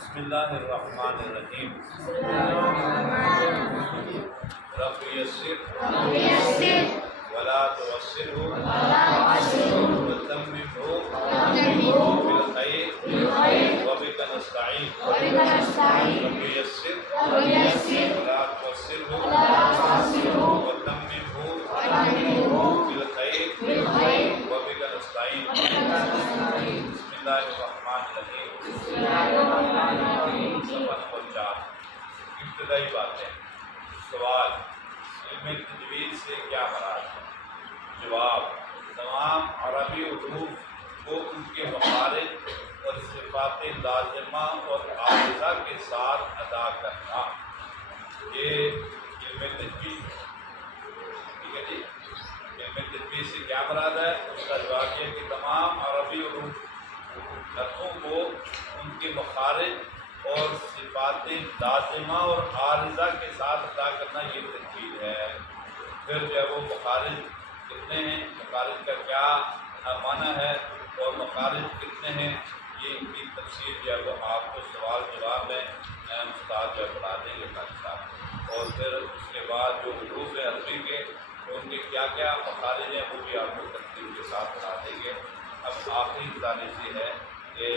بسم اللہ الرحمن الرحیم رب یسر ولا تعسر وتممه بالخیر وبک نستعین رب یسر ولا تعسر وتممه بالخیر وبک نستعین بسم اللہ الرحمن الرحیم صفحہ نمبر 4 ابتدائی باتیں سوال علم تجوید سے کیا مراد ہے؟ جواب تمام عربی حروف کو ان کے مخارج اور صفات لازمہ اور عارضہ کے ساتھ ادا کرنا، یہ علم تجوید ہے۔ ٹھیک ہے جی، علم تجوید سے کیا مراد ہے؟ اس کا جواب یہ کہ تمام عربی حروف لفظوں کو ان کے مخارج اور صفات لازمہ اور عارضہ کے ساتھ ادا کرنا یہ تجوید ہے۔ پھر جو ہے وہ مخارج کتنے ہیں، مخارج کا کیا معنی ہے اور مخارج کتنے ہیں، یہ ان کی تفصیل جو ہے وہ آپ کو سوال جواب میں استاد جو ہے پڑھا دیں گے خان صاحب۔ اور پھر اس کے بعد جو حروف ہیں عربی کے ان کے کیا کیا مخارج ہیں وہ بھی آپ کو تفصیل کے ساتھ پڑھا دیں گے۔ اب آخری گزارش یہ ہے کہ